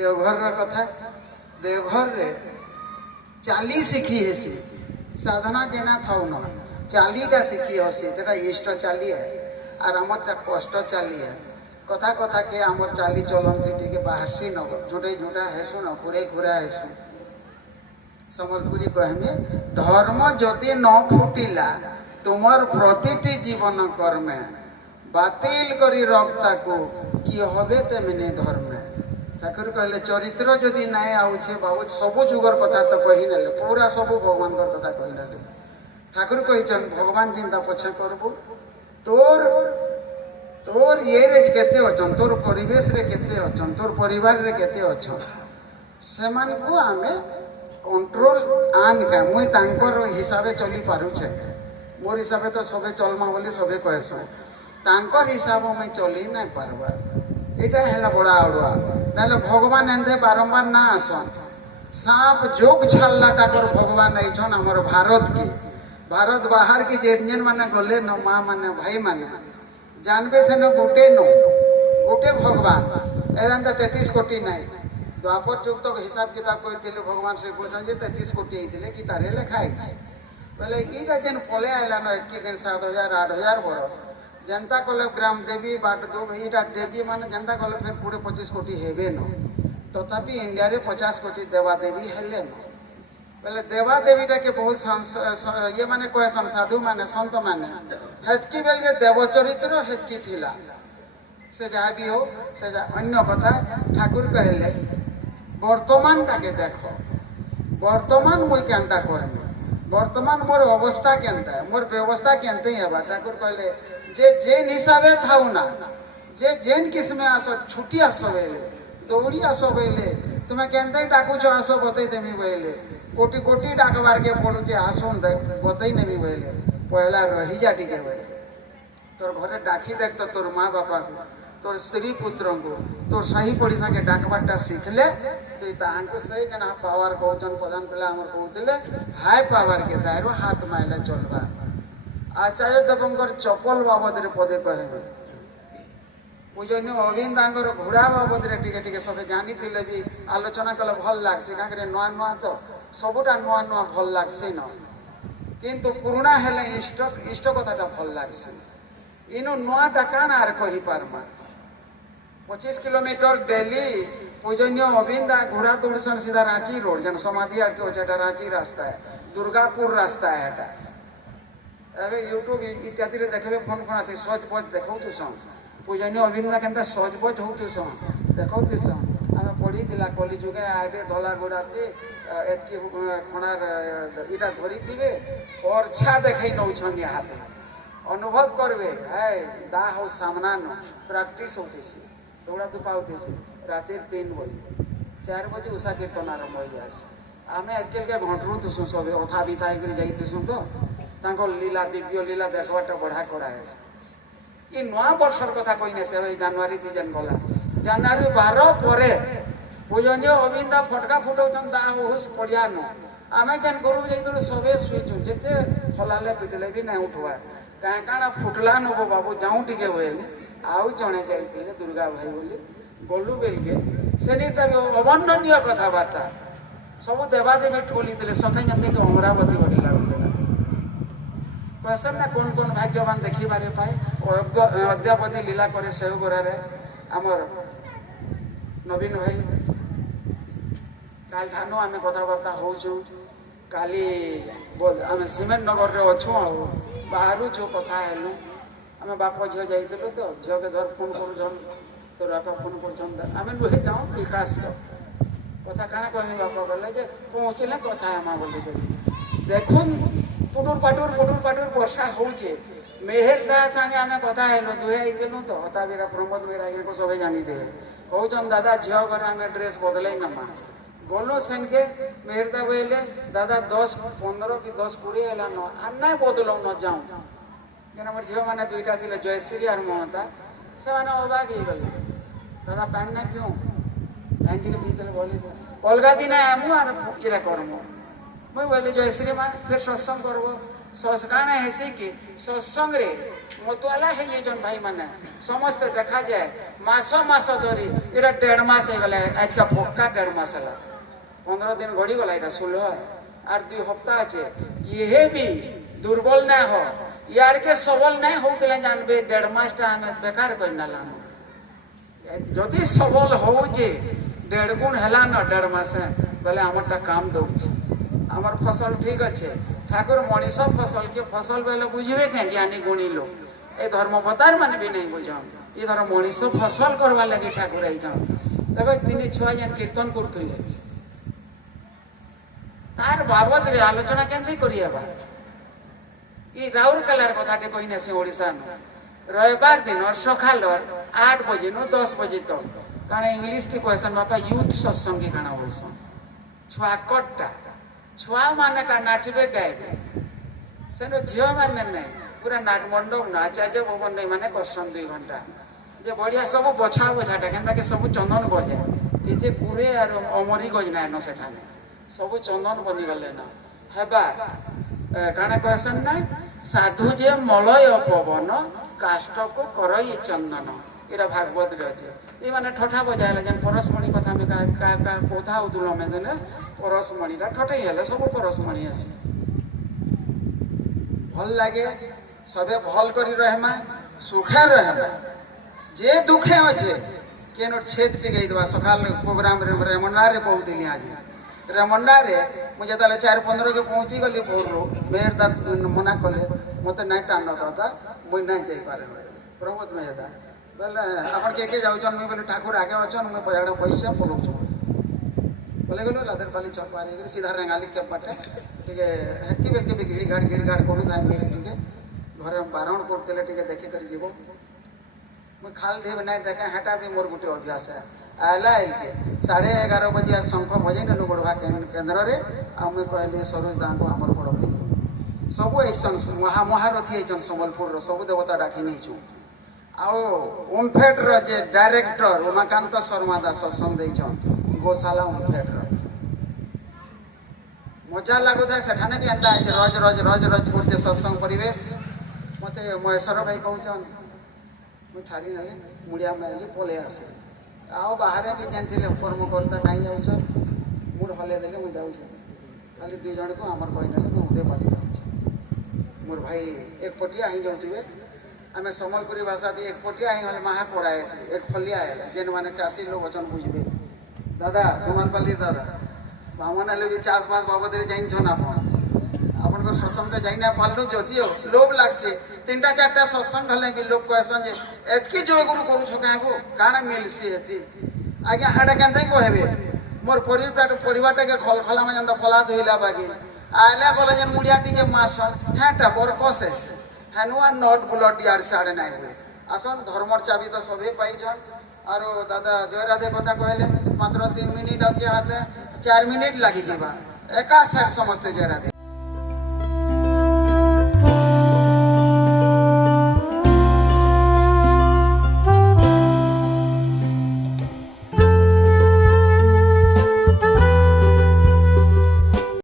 देवघर कथा देवघर रे चाली शिखी हेसी साधना जेना थाउ न चालीटा शिखी हसी जेटा इष्ट चाली है और आमरटा कष्ट चाली है कथा कथा के आमर चाली चलती टी बाहसी न झूठे झूठा हेसु न घुरे घुरा हेसु सम्बलपुरी कहमे धर्म जदि न फुटिला तुमर प्रतिटी जीवन कर्मे बातिल करी रक्ता को कि हबे तेमने धर्मे ठाकुर कहले चरित्र जदि नाय आउछे बाबू सबु जुगर कथा तो कही नेले पूरा सबु भगवान कथा कही नेले ठाकुर कहिचन भगवान चिंता पछे करबो तोर तोर ये रे केते अछन तोर परिवेश रे केते अछन तोर परिवार रे केते अछन सेमान को आमे कंट्रोल आन का मुई तांकर हिसाबे चली पारु छे मोर हिसाबे तो सबे चलमा बोली सबे कहसो तांकर हिसाब में चली ना पारबा एटा हैला बड़ा अड़ुआ नाले भगवान एंदे बारंबार ना आसन सांप जोग छाल्ला टाकर भगवान आइछन हमर भारत की भारत बाहर की जेन माने गले न माँ माने भाई माने जानबे से न गोटे भगवान एरंता 33 कोटी नहीं द्वापर युग तक हिसाब किताब कर दिले भगवान श्री कृष्ण जी 33 कोटी आइले कि तारे लेखा आइछ बोले इटा जेन पले आइला न एकी दिन 7000 8000 बरस जनता कले ग्राम देवी बाट दो इटा देवी माने जनता कले फिर पूरे 25 कोटी हेबे न तथापि इंडिया रे 50 कोटी देवा देवी हेले न बोले देवा देवीटा के बहुत ये माने कहे साधु माने संत माने हेतकी बेल के देव चरित्र हेतकी थिला से जहाँ भी हो से अन्य कथा ठाकुर कहले वर्तमान टाके देखो वर्तमान मुई केनता करमी वर्तमान मोर अवस्था केनता है मोर व्यवस्था केनते ही हबा ठाकुर कहले जे जेन हिसाबे थाउ ना जे जेन किस्मे आसो छुट्टी आसो बेले दौड़ी आसो बेले तुम्हें केनते डाकुछ आसो बतई देमी बेले कोटी कोटी डाकबार के पड़ू जे आसो बतई नेमी बेले पहला रही जा टिके बेले तोर घरे डाकी देख तो तोर माँ बापा को तोर स्त्री पुत्र को तोर सही पड़िशा के डाकबाटा शिखले तो ताहांको सही के ना पावर कहचन प्रधान पिला हमर कहउतिले हाय पावर के दायरो हाथ माइले चलबा आचार्य देवंकर चपल बाबद रे पदे कहे पूजनीय अरविंद दांगर घोड़ा बाबद रे टिके टिके सबे जानी थिले भी आलोचना कले भल लागसे काकरे नवा नवा तो सबुटा नवा नवा भल लागसे न किंतु पुराना हेले इष्ट कथाटा भल लागसे इनो नवाटा काना आर कहि पारमा 25 किलोमीटर डेली पूजनीय अरविंद घोड़ा दौड़सन सीधा रांची रोड जन समाधि आर के ओटा रांची रास्ता है दुर्गापुर रास्ता है एटा एबे यूट्यूब इत्यादि रे देखबे फोन कोनाते सच बच देखौतु सन पूजनीय अरविंद केनता सच बच होतु सन देखौतु सन आमे पढ़ी दिला कली जुगे आबे धला गोडाते एतकी खणार इटा धरी दिबे परछा देखै नौ छन हाथे अनुभव करबे है दा हो सामना न प्रैक्टिस होतेसी दौड़ा तो पाउतेसी रात 3 बजे 4 बजे उषा कीर्तन आरंभ हो जाए आमे एके के घंटरू तुसु सब अथा बिताई कर जाइतेसु तो तांको लीला दिव्य लीला देखवाटा बढ़ा कराए ई नवा वर्षर कथा कहिने से जनवरी 2 जन गला जनवरी 12 परे पूजनीय अरविंद फटका फुटौतन दा होस पड़िया न आमे जन करू जाइतो सबे सुइचु जेते फलाले पिटले भी नहीं उठवा कहीं काना फुटला नो बाबू जाऊँ टिके बोले आउ जड़े जाइए दुर्गा भाई बोली गलु बेल के सेटा अवर्णनीय कथबार्ता सब देवादेवी ठोली देले सथे जमी के अमरावती बढ़ला कहसन ना कौन कौन भाग्यवान देखी बारे पाए अद्यावधि लीला करे सेवगरा रे आमर नवीन भाई काल ठानो आमे कथबार्ता होचु काली आम सीमेंट नगर रे अच्छु आ बाहर जो कथा हेलु आम बाप झील जाइलु तो झील के धर फोन कर तोर बापा फोन कर आम नुहे जाऊँ विकास कथा काना कहमी बापा गले जे पहुँचले कथा आमा बोली देखुन पुटुर पाटुर वर्षा होचे मेहर दा संगे आम कथा हेलु दुहे आइलु तो हता बेरा प्रमोद बेरा को सब जानी दे कहचन दादा झील घर आम ड्रेस बदल नमा गलो सेन के मेहरदा बोले दादा 10-15 कि 10-20 है न आना बदल न जाऊँ क्या झील मैंने 2टा थी जयश्री और ममता से मैंने अबाक हो गले दादा पैंट ना क्यों पैंट टिके पीते बोली अलग दिन आमु और इरा करमु मुई बोले जयश्री माँ फिर सत्संग करब কাଣା হেসি কি সৎসঙ্গে মতুয়ালা হয়েছেন ভাই মানে সমস্তে দেখা যায় মাস ধরি এটা 1.5 মাস হয়ে গেলে আজকে পক্কা 1.5 মাস হল 15 দিন গড়ি গলা এটা 16 আর 2 সপ্তাহ আছে ইহে বি দুর্বল না হ ইয়ারকে সবল নাই হউতলে জানবে 1.5 মাসটা আমি বেকার করে নালাম যদি সবল হউছে 1.5 গুণ হেলা না 1.5 মাসে বলে আমারটা কাম দউছে আমার ফসল ঠিক আছে ঠাকুর মଣିষ ফসলকে ফসল বেলে বুঝবে কেন জ্ঞানী গুণী লোক এই ধর্মপতার মানে বি নাই বুঝন এই ধর মଣିষ ফসল করবার লাগি ঠাকুর আইছন দেখো তিনি ছুয়া যেন কীর্তন করতুলে তার বাবদরে আলোচনা কেমতি করি হবা এই রাউরকেলার কথাটি কইনে সে ওড়িশার রবিবার দিন সকাল 8 বজে নু 10 বজে তক কারণ ইংলিশ টি কোয়েশন বাপা ইউথ সৎসঙ্গে কানা বলছন ছুয়া কটটা ছুয়া মানে কা নাচবে গাইবে সেন ঝিও মানে নাই পুরা নাট মণ্ডপ না আচার্য ভবন নেই মানে করছন 2 ঘন্টা যে বঢ়িয়া সব বছা বছাটা কেনতাকে সব চন্দন বজে এই যে কুড়ে আর অমরি গজ নাই ন সেখানে সব চন্দন বনি গলে না হেবা কাଣା কহেসন না সাধু যে মলয় পবন কাষ্টকু করই চন্দন এটা ভাগবত আছে এই মানে ঠঠা বজাইলে যেন পরশমণি কথা আমি কোথা উদুল মেদিনে পরশমণিটা ঠঠাই হেলে সব পরশমণি আছে ভাল লাগে সবে ভাল করি রহমা সুখে রহমা যে দুঃখে আছে কেন ছেদ টিকে দেবা সকাল প্রোগ্রাম রেমন্ডারে কହୁଥିଲି আজ রেমন্ডারে ମୁଁ ଯେତେବେଳେ 4-15 ପହଞ୍ଚି ଗଲି ଭୋରରୁ ମେହେର ଦା ମନା କଲେ ମୋତେ ନାଇଁ ଟାଣ ଦାଦା ମୁଇଁ ନାଇଁ ଯାଇପାରେ ପ୍ରମୋଦ ମେହେର ଦା ବୋଲେ ଆପଣ କିଏ କିଏ ଯାଉଛନ୍ ମୁଇଁ ବୋଲେ ଠାକୁର ଆଗେ ଅଛନ୍ ମୁଇଁ ପଜାଡେ ପଇସା ପଲଉଛୁ ବୋଲେ ଗଲୁ ଲାଦେରପାଲି ଚପାରି ସିଧା ରେଙ୍ଗାଲି କେ ପାଟେ ଟିକେ ହେତି ବେଲକେ ବି ଘିଡ଼ି ଘାଡ଼ କରୁଥାଏ ମିଳି ଟିକେ ଘରେ ବାରଣ କରୁଥିଲେ ଟିକେ ଦେଖିକରି ଯିବ ମୁଇଁ ଖାଲ ଢେବେ ନାଇଁ ଦେଖେ ହେଟା ବି ମୋର ଗୋଟେ ଅଭ୍ୟାସ आला एलके 11:30 बजे शंख बजे ननु गोड़वा केंद्र रे आमे कहले सरोज दा को हमर बड़ भाई सब ऐसन महारथी ऐसन संबलपुर रो सब देवता डाकी नहीं छु आओ ओमफेड रो जे डायरेक्टर उमाकांत शर्मा दा सत्संग दै छन गोशाला ओमफेड रो मजा लागो था सेठाने भी अंदा रोज करते सत्संग परिवेश मते महेश्वर भाई कहउछन मु ठारी नले मुड़िया माइली पले आसे आओ बाहर भी जानते कर्म करता कहीं जाऊछ मुड हले देले मुझे जाऊछ खाली 2 जन को आमर कही ना मुझे उदे पाली जाऊछ मोर भाई एक पटिया ही जाऊथिबे आमे समलपुरी भाषा दी एक पटिया ही हले महा पड़ाए से एक फलिया आएला जेन माने चासी लोग वचन बुझबे दादा कुमारपाली दादा बामन ले भी चास बास बाबद रे जाइन छन आपन को सत्संग तो जाइना पालनु जदियो लोभ लागसे 3-4टा सत्संग हले भी लोग कहसन जे एतकी जो गुरु करू छ काको काना मिलसी एती आगे हाडा केनते कहबे मोर परिवारटा के खलखला में जंदा फला धइला बागी आले बोले जे मुड़िया टिके मारसन हेटा बर कसे हनुआ नोट ब्लड यार साडे नाइ हुए आसन धर्मर चाबी तो सबे पाई जन आरो दादा जय राधे कथा कहले मात्र 3 मिनिट आके हाथे 4 मिनिट लागि जेबा एका साथ समस्त जय राधे।